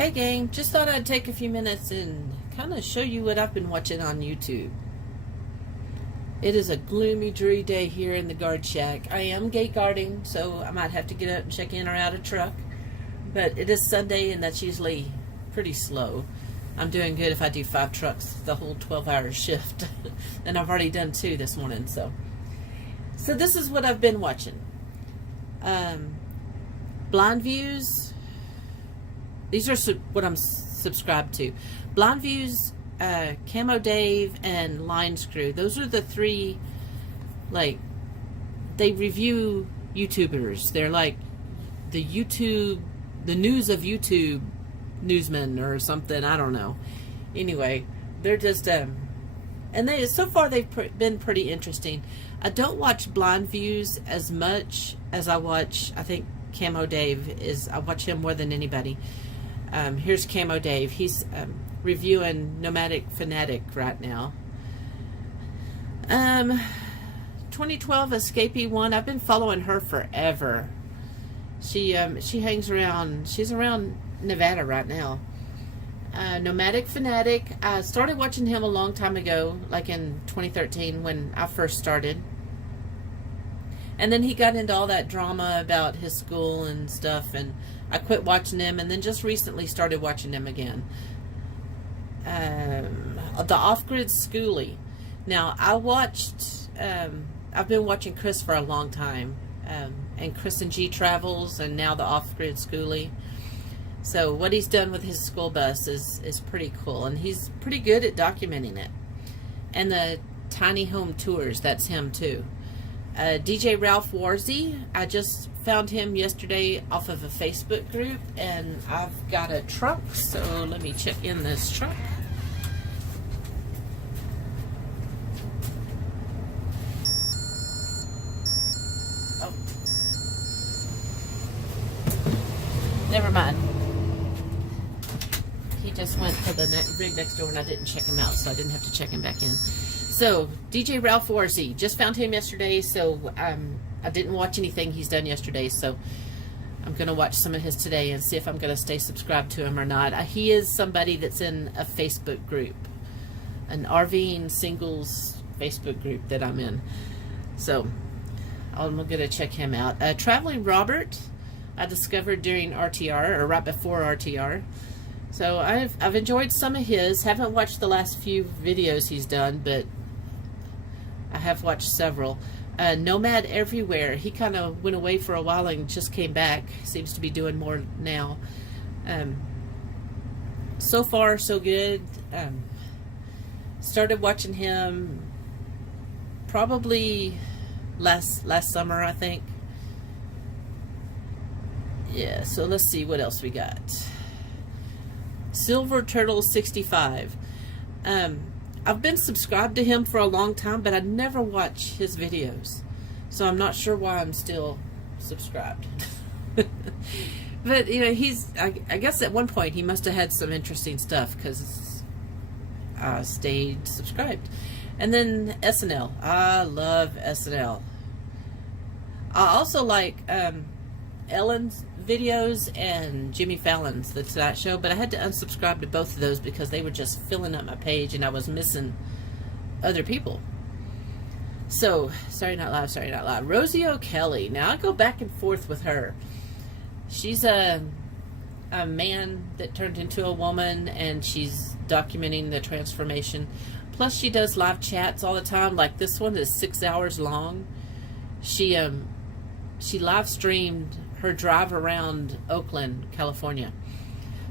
Hey gang, just thought I'd take a few minutes and kind of show you what I've been watching on YouTube. It is a gloomy, dreary day here in the guard shack. I am gate guarding, so I might have to get up and check in or out a truck. But it is Sunday, and that's usually pretty slow. I'm doing good if I do 5 trucks the whole 12-hour shift. And I've already done 2 this morning, so this is what I've been watching. Blind Views. These are what I'm subscribed to. Blind Views, Camo Dave, and Line Screw. Those are the 3, like, they review YouTubers. They're like the news of YouTube newsmen or something. I don't know. Anyway, they're just, and so far they've been pretty interesting. I don't watch Blind Views as much as I watch, I think Camo Dave I watch him more than anybody. Here's Camo Dave. He's reviewing Nomadic Fanatic right now. 2012 Escapee One. I've been following her forever. She hangs around. She's around Nevada right now. Nomadic Fanatic. I started watching him a long time ago, like in 2013 when I first started. And then he got into all that drama about his school and stuff, and I quit watching him, and then just recently started watching him again. The Off-Grid Schoolie. Now, I've been watching Chris for a long time, and Chris and G Travels, and now the Off-Grid Schoolie. So what he's done with his school bus is pretty cool, and he's pretty good at documenting it. And the Tiny Home Tours, that's him too. DJ Ralph Warzy, I just found him yesterday off of a Facebook group, and I've got a truck, so let me check in this truck. Oh. Never mind. He just went to the rig next door, and I didn't check him out, so I didn't have to check him back in. So, DJ Ralph Warzy, just found him yesterday, so I didn't watch anything he's done yesterday, so I'm going to watch some of his today and see if I'm going to stay subscribed to him or not. He is somebody that's in a Facebook group, an RVing singles Facebook group that I'm in. So, I'm going to check him out. Traveling Robert, I discovered during RTR, or right before RTR. So, I've enjoyed some of his. Haven't watched the last few videos he's done, but I have watched several. Nomad Everywhere. He kind of went away for a while and just came back. Seems to be doing more now. So far, so good. Started watching him probably last summer, I think. Yeah, so let's see what else we got. Silver Turtle 65. I've been subscribed to him for a long time, but I never watch his videos, so I'm not sure why I'm still subscribed. But you know, I guess at one point he must have had some interesting stuff because I stayed subscribed. And then SNL. I love SNL. I also like Ellen's videos and Jimmy Fallon's The Tonight Show, but I had to unsubscribe to both of those because they were just filling up my page and I was missing other people. So, Sorry Not Live. Rosie O'Kelly. Now I go back and forth with her. She's a man that turned into a woman, and she's documenting the transformation. Plus she does live chats all the time. Like this one is 6 hours long. She live streamed her drive around Oakland, California.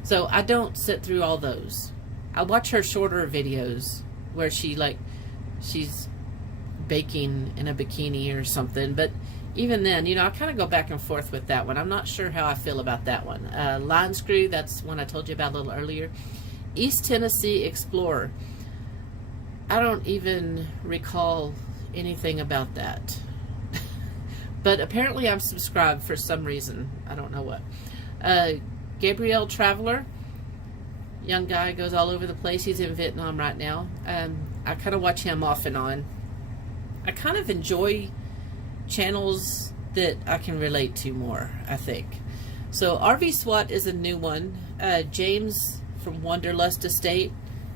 So I don't sit through all those. I watch her shorter videos where she's baking in a bikini or something. But even then, you know, I kind of go back and forth with that one. I'm not sure how I feel about that one. Line Screw, that's one I told you about a little earlier. East Tennessee Explorer. I don't even recall anything about that. But apparently I'm subscribed for some reason. I don't know what. Gabriel Traveler. Young guy, goes all over the place. He's in Vietnam right now. I kind of watch him off and on. I kind of enjoy channels that I can relate to more, I think. So RV SWAT is a new one. James from Wanderlust Estate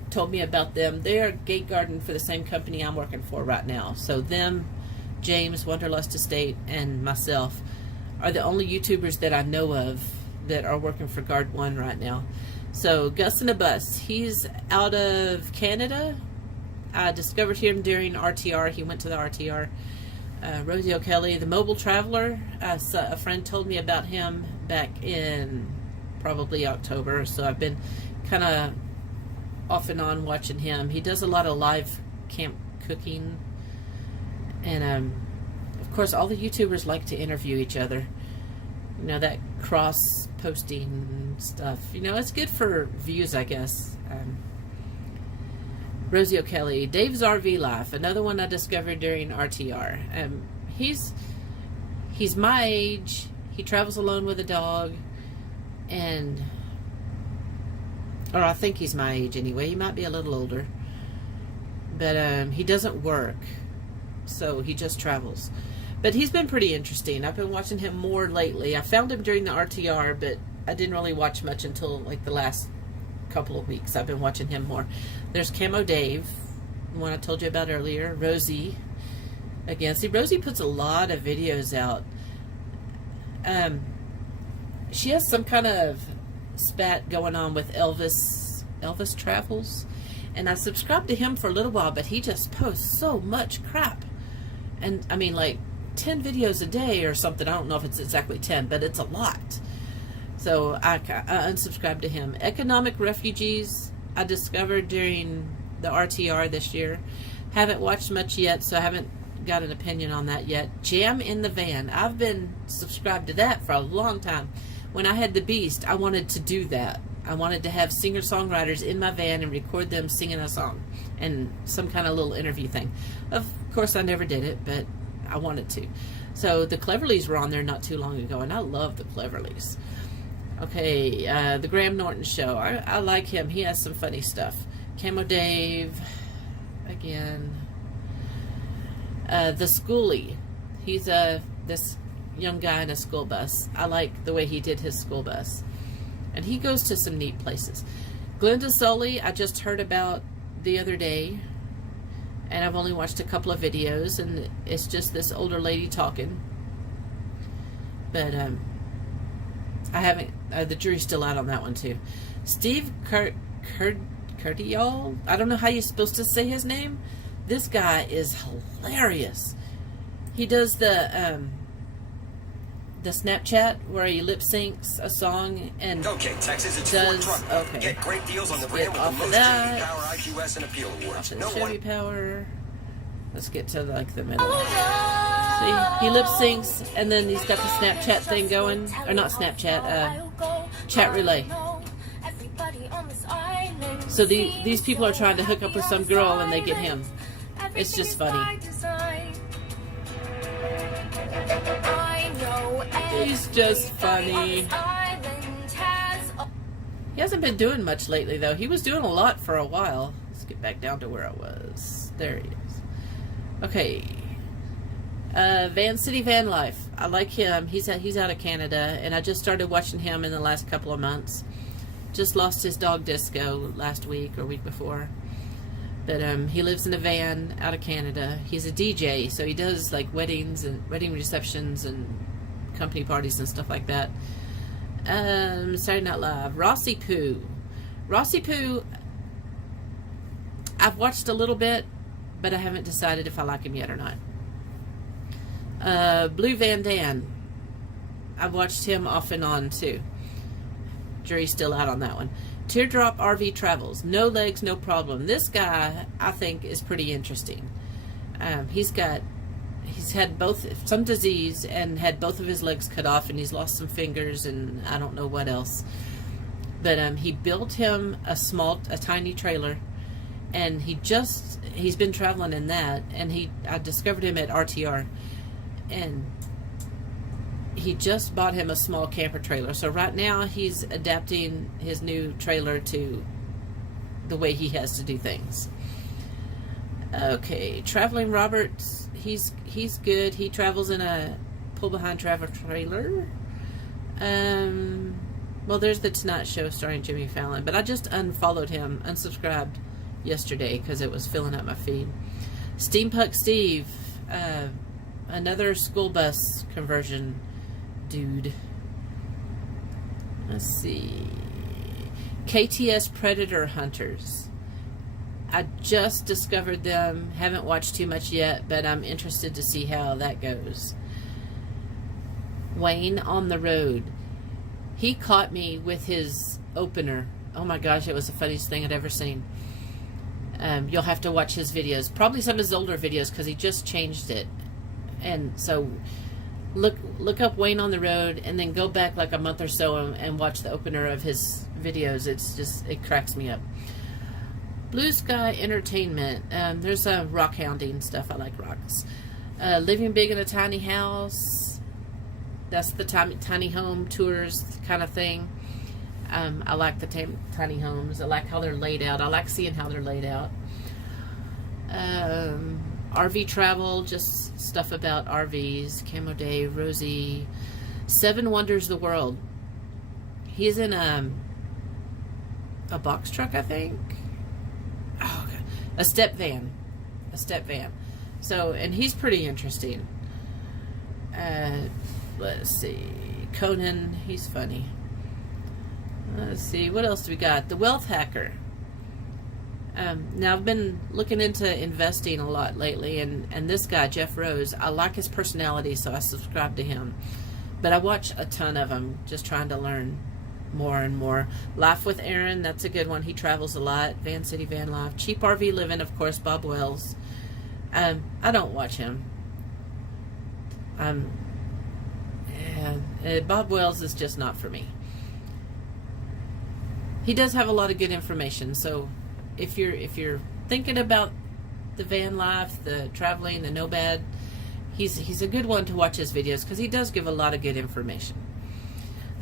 told me about them. They are gate garden for the same company I'm working for right now. So them, James, Wanderlust Estate, and myself are the only YouTubers that I know of that are working for Guard One right now. So Gus and a Bus, he's out of Canada. I discovered him during RTR. He went to the RTR. Rosie O'Kelly, the Mobile Traveler. A friend told me about him back in probably October. So I've been kind of off and on watching him. He does a lot of live camp cooking. And of course, all the YouTubers like to interview each other. You know, that cross-posting stuff. You know, it's good for views, I guess. Rosie O'Kelly, Dave's RV Life, another one I discovered during RTR. He's my age. He travels alone with a dog, or I think he's my age anyway. He might be a little older, but he doesn't work, so he just travels. But he's been pretty interesting. I've been watching him more lately. I found him during the RTR, but I didn't really watch much until like the last couple of weeks. I've been watching him more. There's Camo Dave, the one I told you about earlier. Rosie, again. See, Rosie puts a lot of videos out. She has some kind of spat going on with Elvis Travels, and I subscribed to him for a little while, but he just posts so much crap. And I mean, like 10 videos a day or something. I don't know if it's exactly 10, but it's a lot. So I unsubscribed to him. Economic Refugees, I discovered during the RTR this year. Haven't watched much yet, so I haven't got an opinion on that yet. Jam in the Van. I've been subscribed to that for a long time. When I had the Beast, I wanted to do that. I wanted to have singer-songwriters in my van and record them singing a song and some kind of little interview thing. Of course, I never did it, but I wanted to. So the Cleverleys were on there not too long ago, and I love the Cleverleys. Okay, the Graham Norton Show. I like him. He has some funny stuff. Camo Dave, again. The Schoolie. He's this young guy in a school bus. I like the way he did his school bus. And he goes to some neat places. Glenda Sully, I just heard about the other day. And I've only watched a couple of videos. And it's just this older lady talking. But, I haven't, the jury's still out on that one too. Steve Curtial, I don't know how you're supposed to say his name. This guy is hilarious. He does the Snapchat where he lip syncs a song and Texas, it's does, Ford Truck. okay. Get great deals on the brand with Off the of most that. Chevy Power IQS and Appeal Awards. Off of the Chevy Power. Let's get to like the middle. See, he lip syncs and then he's got the Snapchat thing going, or not Snapchat, chat relay. So these people are trying to hook up with some girl and they get him. It's just funny. He's just funny. He hasn't been doing much lately though. He was doing a lot for a while. Let's get back down to where I was. There he is. Okay. Van City Van Life. I like him. He's out of Canada, and I just started watching him in the last couple of months. Just lost his dog Disco last week or week before. But he lives in a van out of Canada. He's a DJ, so he does like weddings and wedding receptions and company parties and stuff like that. Saturday Night Live. Rossi Poo. Rossi Poo, I've watched a little bit, but I haven't decided if I like him yet or not. Blue Van Dan. I've watched him off and on too. Jury's still out on that one. Teardrop RV Travels. No legs, no problem. This guy, I think, is pretty interesting. He's had some disease and had both of his legs cut off, and he's lost some fingers and I don't know what else. But he built him a tiny trailer, and he's been traveling in that, and I discovered him at RTR. And he just bought him a small camper trailer. So right now he's adapting his new trailer to the way he has to do things. Okay, Traveling Roberts. He's good. He travels in a pull-behind travel trailer. Well, there's the Tonight Show starring Jimmy Fallon, but I just unfollowed him, unsubscribed yesterday because it was filling up my feed. Steampunk Steve, another school bus conversion dude. Let's see. KTS Predator Hunters. I just discovered them. Haven't watched too much yet, but I'm interested to see how that goes. Wayne on the Road. He caught me with his opener. Oh my gosh, it was the funniest thing I'd ever seen. You'll have to watch his videos. Probably some of his older videos because he just changed it. And so look up Wayne on the Road and then go back like a month or so and watch the opener of his videos. It cracks me up. Blue Sky Entertainment. There's rock hounding stuff. I like rocks. Living Big in a Tiny House. That's the tiny home tours kind of thing. I like the tiny homes. I like how they're laid out. I like seeing how they're laid out. RV travel, just stuff about RVs. Camo Day, Rosie. Seven Wonders of the World. He's in a box truck, I think. Oh, God. A step van. So, and he's pretty interesting. Let's see. Conan, he's funny. Let's see. What else do we got? The Wealth Hacker. Now, I've been looking into investing a lot lately, and this guy, Jeff Rose, I like his personality, so I subscribe to him. But I watch a ton of them, just trying to learn more and more. Life with Aaron, that's a good one. He travels a lot. Van City Van Life. Cheap RV Living, of course, Bob Wells. I don't watch him. Bob Wells is just not for me. He does have a lot of good information, so if you're thinking about the van life, the traveling, the nomad, he's a good one to watch his videos because he does give a lot of good information.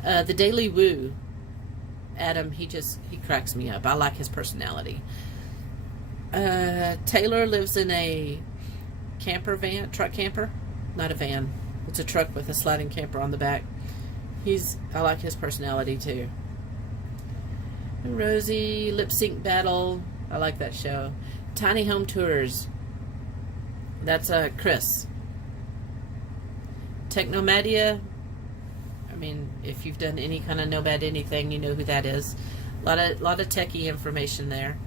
The Daily Woo, Adam, he cracks me up. I like his personality. Taylor lives in a truck camper, not a van. It's a truck with a sliding camper on the back. I like his personality too. Rosie, Lip Sync Battle. I like that show. Tiny Home Tours. That's Chris. Technomadia. I mean, if you've done any kind of nomad anything, you know who that is. A lot of techie information there.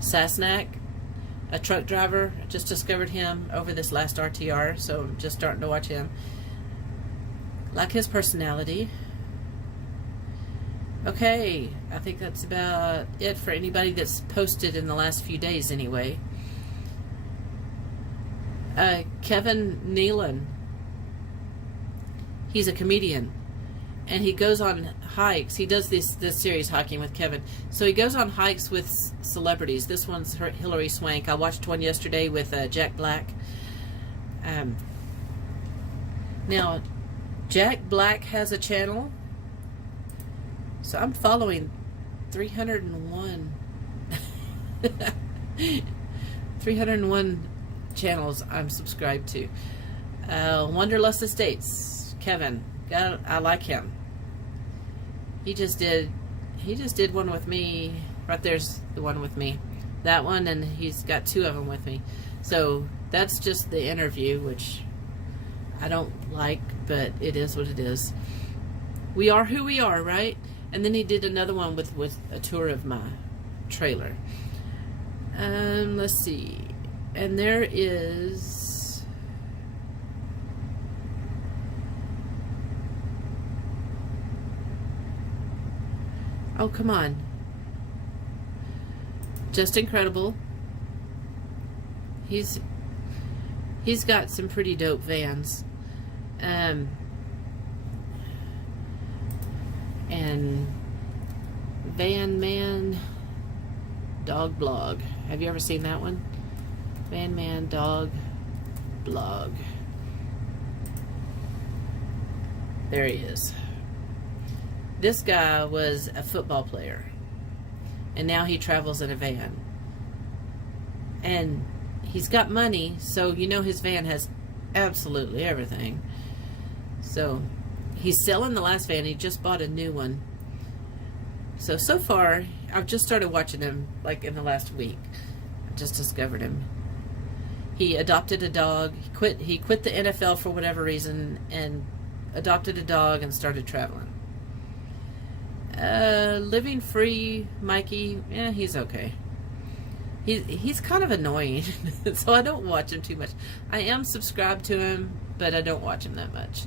Sasnak, a truck driver. I just discovered him over this last RTR, so I'm just starting to watch him. Like his personality. Okay, I think that's about it for anybody that's posted in the last few days anyway. Kevin Nealon. He's a comedian. And he goes on hikes. He does this series, Hiking with Kevin. So he goes on hikes with celebrities. This one's Hillary Swank. I watched one yesterday with Jack Black. Now, Jack Black has a channel. So I'm following 301 301 channels I'm subscribed to. Wanderlust Estates, Kevin. I like him. He just did one with me. Right there's the one with me. That one, and he's got two of them with me. So that's just the interview, which I don't like, but it is what it is. We are who we are, right? And then he did another one with a tour of my trailer. Let's see. And there is... Oh, come on. Just Incredible. He's got some pretty dope vans. And Van Man Dog Blog. Have you ever seen that one? Van Man Dog Blog. There he is. This guy was a football player, and now he travels in a van. And he's got money, so you know his van has absolutely everything. So he's selling the last van. He just bought a new one. So far, I've just started watching him like in the last week. I just discovered him. He adopted a dog. He quit the NFL for whatever reason and adopted a dog and started traveling. Living Free Mikey, he's okay. He's kind of annoying, so I don't watch him too much. I am subscribed to him, but I don't watch him that much.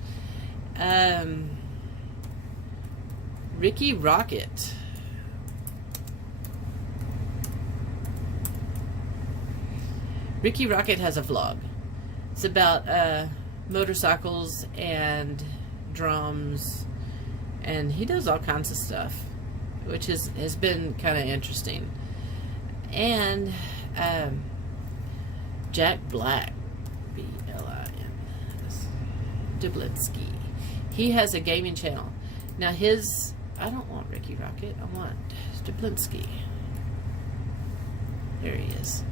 Ricky Rocket. Ricky Rocket has a vlog. It's about motorcycles and drums, and he does all kinds of stuff, which has been kind of interesting. And Jack Black, B-L-I-N-S, Dublinsky. He has a gaming channel. Now I don't want Ricky Rocket. I want Dublinsky. There he is.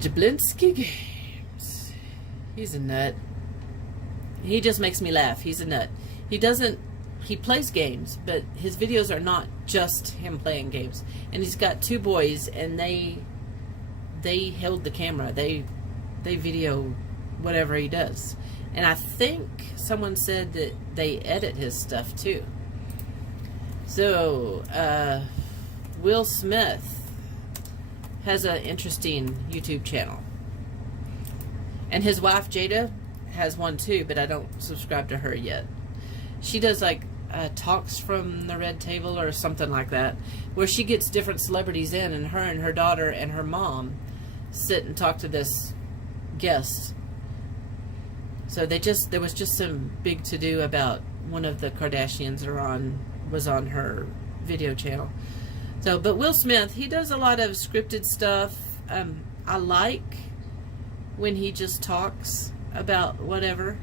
Dublinsky Games. He's a nut. He just makes me laugh. He's a nut. He plays games, but his videos are not just him playing games. And he's got 2 boys, and they held the camera. They video whatever he does. And I think someone said that they edit his stuff too. So, Will Smith has an interesting YouTube channel. And his wife, Jada, has one too, but I don't subscribe to her yet. She does like talks from the red table or something like that, where she gets different celebrities in, and her daughter and her mom sit and talk to this guest. So there was just some big to-do about one of the Kardashians was on her video channel. So, but Will Smith, he does a lot of scripted stuff. I like when he just talks about whatever.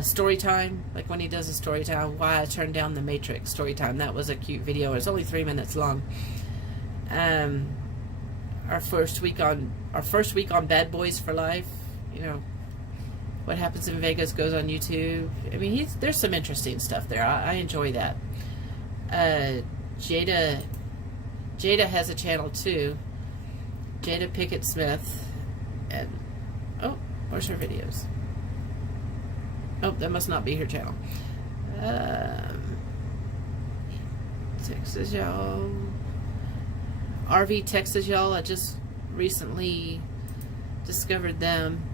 Story time, like when he does a story time, why I turned down The Matrix story time. That was a cute video. It's only 3 minutes long. Our first week on Bad Boys for Life. You know, what happens in Vegas goes on YouTube. I mean, there's some interesting stuff there. I enjoy that. Jada has a channel too. Jada Pickett Smith, and where's her videos? Oh, that must not be her channel. Texas Y'all. RV Texas Y'all. I just recently discovered them.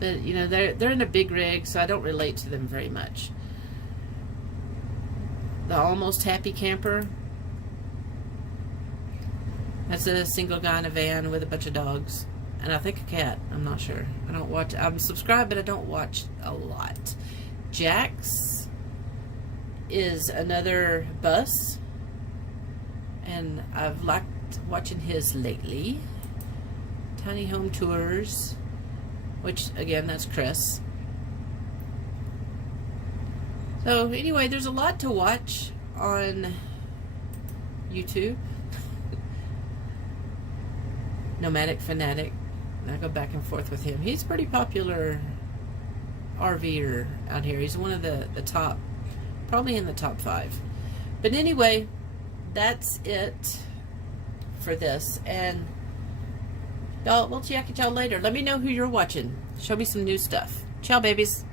But, you know, they're in a big rig, so I don't relate to them very much. The Almost Happy Camper. That's a single guy in a van with a bunch of dogs. And I think a cat. I'm not sure. I don't watch. I'm subscribed, but I don't watch a lot. Jax is another bus. And I've liked watching his lately. Tiny Home Tours. Which, again, that's Chris. So, anyway, there's a lot to watch on YouTube. Nomadic Fanatic. I go back and forth with him. He's a pretty popular RVer out here. He's one of the top, probably in the top 5. But anyway, that's it for this. And we'll check at y'all later. Let me know who you're watching. Show me some new stuff. Ciao, babies.